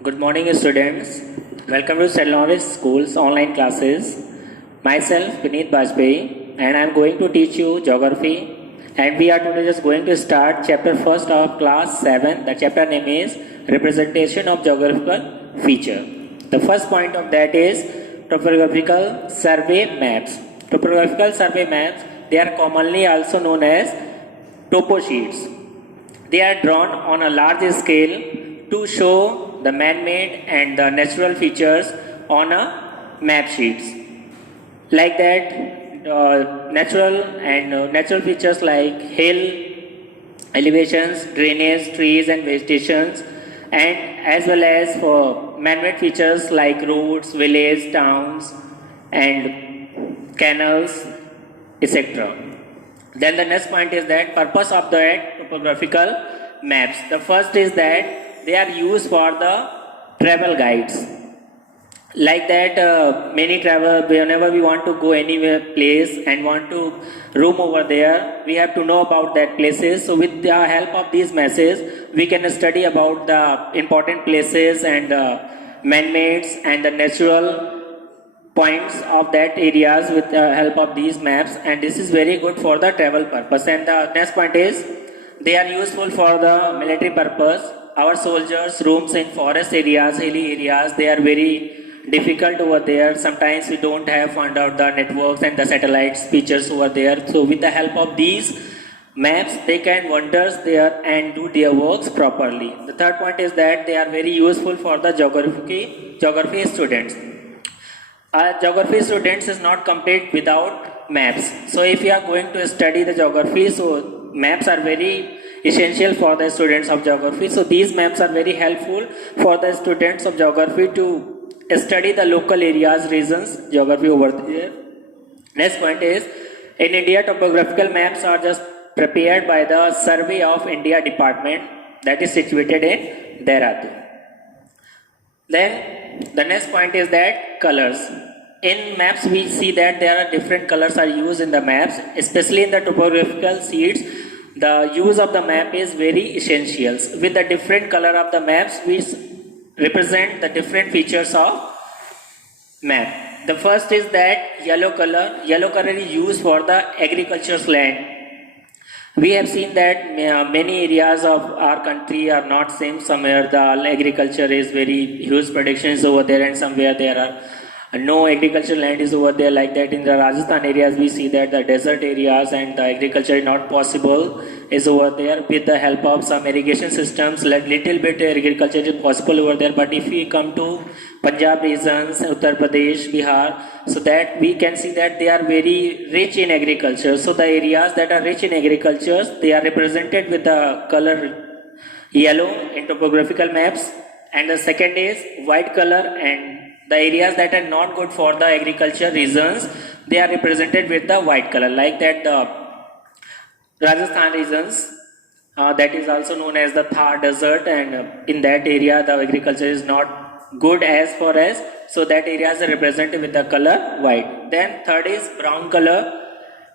Good morning, students. Welcome to St. Lawrence School's online classes. Myself, Vineet Bajpayee, and I am going to teach you geography. And we are today just going to start chapter first of class 7. The chapter name is Representation of Geographical Feature. The first point of that is topographical survey maps. Topographical survey maps, they are commonly also known as topo sheets. They are drawn on a large scale to show the man-made and the natural features on a map sheets. Like that, natural features like hill, elevations, drainage, trees and vegetations, and as well as for man-made features like roads, villages, towns, and canals, etc. Then the next point is that purpose of the topographical maps. The first is that they are used for the travel guides. Like that, many travel, whenever we want to go anywhere place and want to room over there, we have to know about that places. So with the help of these maps, we can study about the important places and man-mades and the natural points of that areas with the help of these maps, and this is very good for the travel purpose. And the next point is they are useful for the military purpose. Our soldiers rooms in forest areas, hilly areas, they are very difficult over there. Sometimes we don't have found out the networks and the satellites features over there, so with the help of these maps they can wonders there and do their works properly. The third point is that they are very useful for the geography students. Geography students is not complete without maps. So if you are going to study the geography, so maps are very essential for the students of geography. So these maps are very helpful for the students of geography to study the local areas, regions, geography over there. Next point is, in India, topographical maps are just prepared by the Survey of India department that is situated in Dehradun. Then the next point is that colors. In maps we see that there are different colors are used in the maps, especially in the topographical sheets. The use of the map is very essential. With the different color of the maps, we represent the different features of map. The first is that yellow color. Yellow color is used for the agriculture's land. We have seen that many areas of our country are not same. Somewhere the agriculture is very huge productions over there, and somewhere there are no agricultural land is over there. Like that in the Rajasthan areas we see that the desert areas and the agriculture is not possible is over there. With the help of some irrigation systems, like little bit agriculture is possible over there. But if we come to Punjab regions, Uttar Pradesh, Bihar, so that we can see that they are very rich in agriculture. So the areas that are rich in agriculture, they are represented with the color yellow in topographical maps. And the second is white color, and the areas that are not good for the agriculture regions, they are represented with the white color. Like that the Rajasthan regions, that is also known as the Thar desert, and in that area the agriculture is not good as far as, so that areas are represented with the color white. Then third is brown color.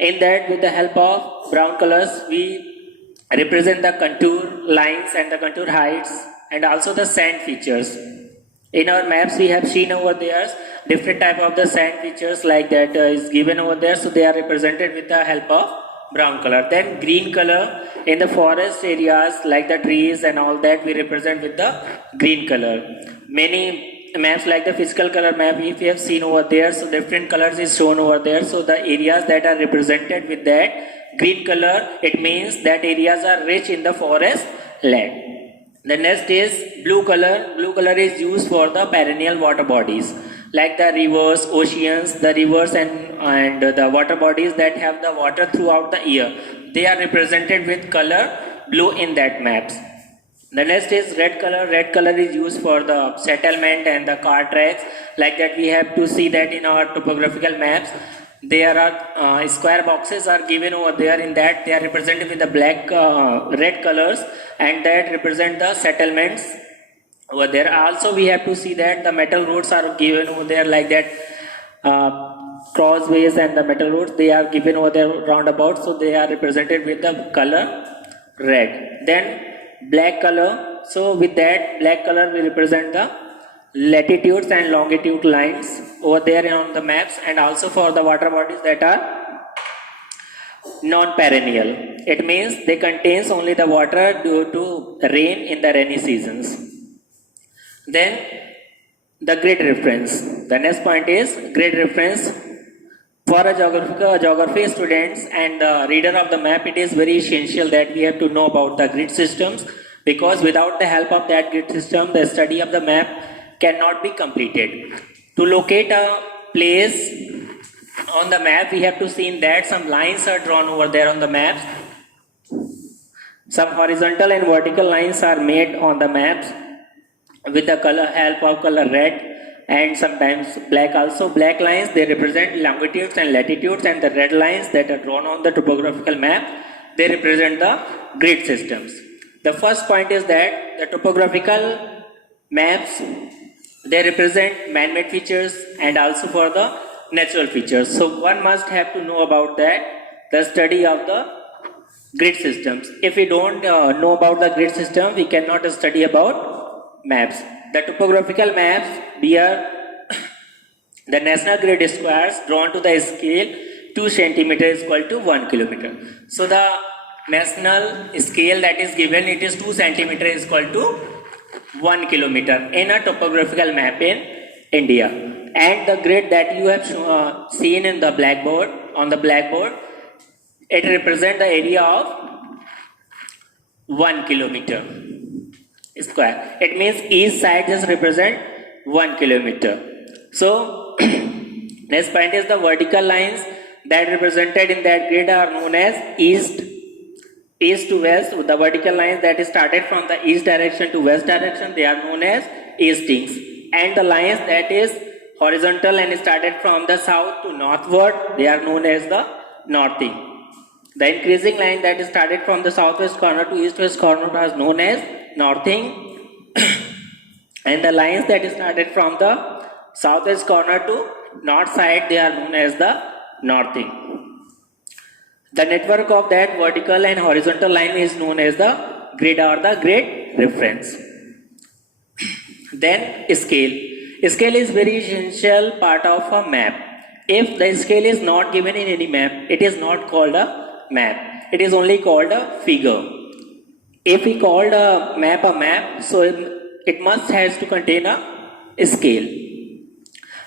In that, with the help of brown colors, we represent the contour lines and the contour heights and also the sand features. In our maps we have seen over there different type of the sand features like that is given over there, so they are represented with the help of brown color. Then green color, in the forest areas like the trees and all that, we represent with the green color. Many maps like the physical color map, if you have seen over there, so different colors is shown over there. So the areas that are represented with that green color, it means that areas are rich in the forest land. The next is blue color. Blue color is used for the perennial water bodies like the rivers, oceans, the rivers and the water bodies that have the water throughout the year. They are represented with color blue in that maps. The next is red color. Red color is used for the settlement and the car tracks. Like that we have to see that in our topographical maps. There are square boxes are given over there. In that they are represented with the black red colors, and that represent the settlements over there. Also we have to see that the metal roads are given over there, like that crossways and the metal roads, they are given over there roundabout, so they are represented with the color red. Then black color. So with that black color we represent the latitudes and longitude lines over there on the maps, and also for the water bodies that are non-perennial. It means they contains only the water due to rain in the rainy seasons. Then the grid reference. The next point is grid reference. For a geography students and the reader of the map, it is very essential that we have to know about the grid systems, because without the help of that grid system, the study of the map cannot be completed. To locate a place on the map, we have to see that some lines are drawn over there on the maps. Some horizontal and vertical lines are made on the maps with the help of color red and sometimes black also. Black lines, they represent longitudes and latitudes, and the red lines that are drawn on the topographical map, they represent the grid systems. The first point is that the topographical maps, they represent man-made features and also for the natural features. So one must have to know about that, the study of the grid systems. If we don't know about the grid system, we cannot study about maps. The topographical maps, we are the national grid squares drawn to the scale 2 cm is equal to 1 km. So the national scale that is given, it is 2 cm is equal to 1 km in a topographical map in India. And the grid that you have seen in the blackboard, on the blackboard, it represents the area of 1 km square. It means each side just represent 1 km. So next point is the vertical lines that represented in that grid are known as east to west. The vertical lines that is started from the east direction to west direction, they are known as eastings. And the lines that is horizontal and started from the south to northward, they are known as the northing. The increasing line that is started from the southwest corner to east-west corner is known as northing. And the lines that is started from the southwest corner to north side, they are known as the northing. The network of that vertical and horizontal line is known as the grid or the grid reference. Then scale. Scale is very essential part of a map. If the scale is not given in any map, it is not called a map. It is only called a figure. If we called a map, so it must has to contain a scale.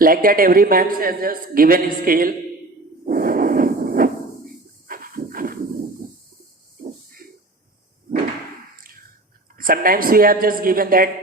Like that, every map has just given a scale. Sometimes we have just given that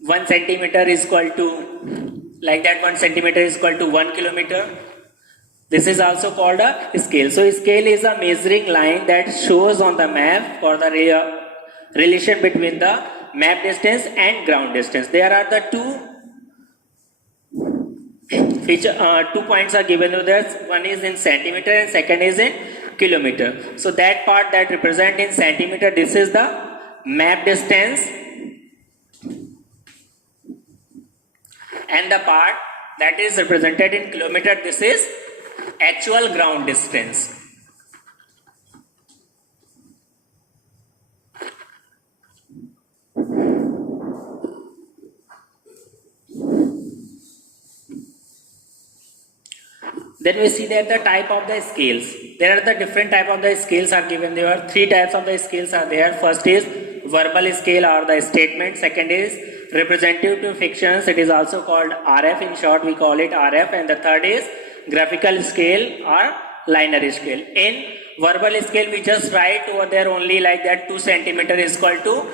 1 centimeter is equal to, like that 1 centimeter is equal to 1 kilometer. This is also called a scale. So scale is a measuring line that shows on the map for the relation between the map distance and ground distance. There are the two points are given to that. One is in centimeter and second is in kilometer. So that part that represent in centimeter, this is the map distance, and the part that is represented in kilometer, this is actual ground distance. Then we see that the type of the scales. There are the different type of the scales are given. There are 3 types of the scales are there. First is verbal scale or the statement. Second is representative fictions. It is also called RF. In short, we call it RF. And the third is graphical scale or linear scale. In verbal scale, we just write over there only like that 2 centimeter is equal to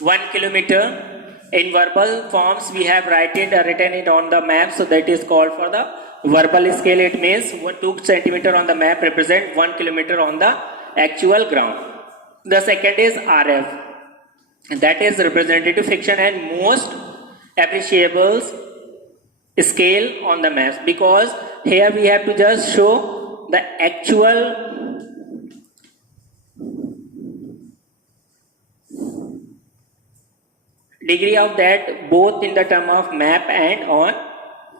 1 kilometer. In verbal forms, we have written it on the map. So that is called for the verbal scale. It means 2 centimeter on the map represent 1 kilometer on the actual ground. The second is RF. That is representative fiction and most appreciable scale on the maps, because here we have to just show the actual degree of that both in the term of map and on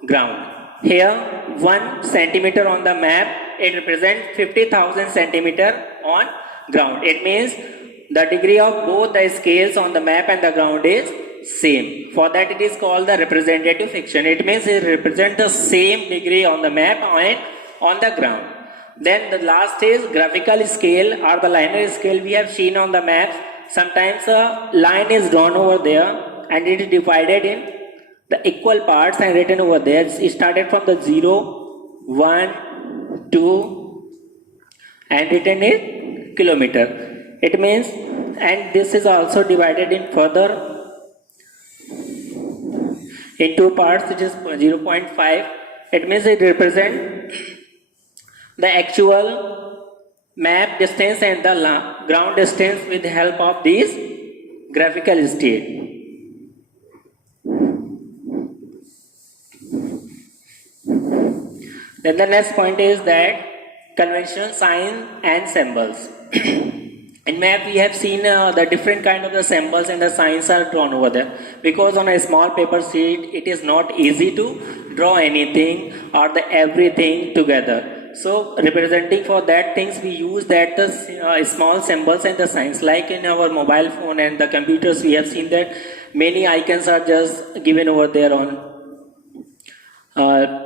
ground. Here 1 centimeter on the map, it represents 50,000 centimeter on ground. It means the degree of both the scales on the map and the ground is same. For that it is called the representative fiction. It means it represents the same degree on the map and on the ground. Then the last is graphical scale or the linear scale. We have seen on the maps. Sometimes a line is drawn over there and it is divided in the equal parts and written over there. It started from the 0, 1, 2 and written in kilometer. It means, and this is also divided in further in two parts, which is 0.5. It means it represents the actual map distance and the ground distance with the help of these graphical state. Then the next point is that conventional signs and symbols. In map we have seen the different kind of the symbols and the signs are drawn over there, because on a small paper sheet it is not easy to draw anything or the everything together. So representing for that things we use that the small symbols and the signs, like in our mobile phone and the computers we have seen that many icons are just given over there on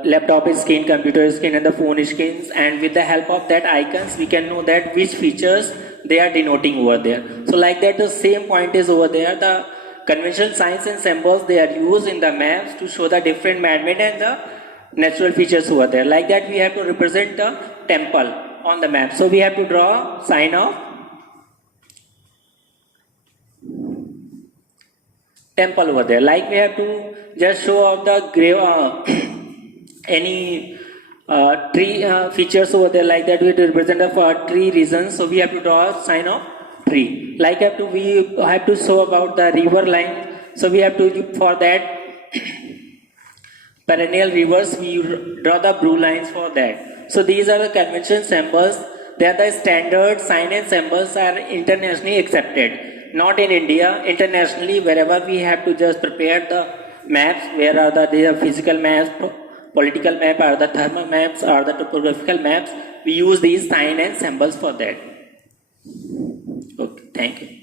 laptop screen, computer screen and the phone screens, and with the help of that icons we can know that which features they are denoting over there. So like that the same point is over there. The conventional signs and symbols, they are used in the maps to show the different man-made and the natural features over there. Like that we have to represent the temple on the map. So we have to draw sign of temple over there. Like we have to just show off the grave any tree features over there. Like that we have to represent a tree reasons. So we have to draw a sign of tree. Like we have to show about the river line. So we have to, for that perennial rivers, we draw the blue lines for that. So these are the conventional symbols. They are the standard sign and symbols are internationally accepted. Not in India, internationally wherever we have to just prepare the maps, where are the physical maps, political map, or the thermal maps, or the topographical maps, we use these sign and symbols for that. Okay, thank you.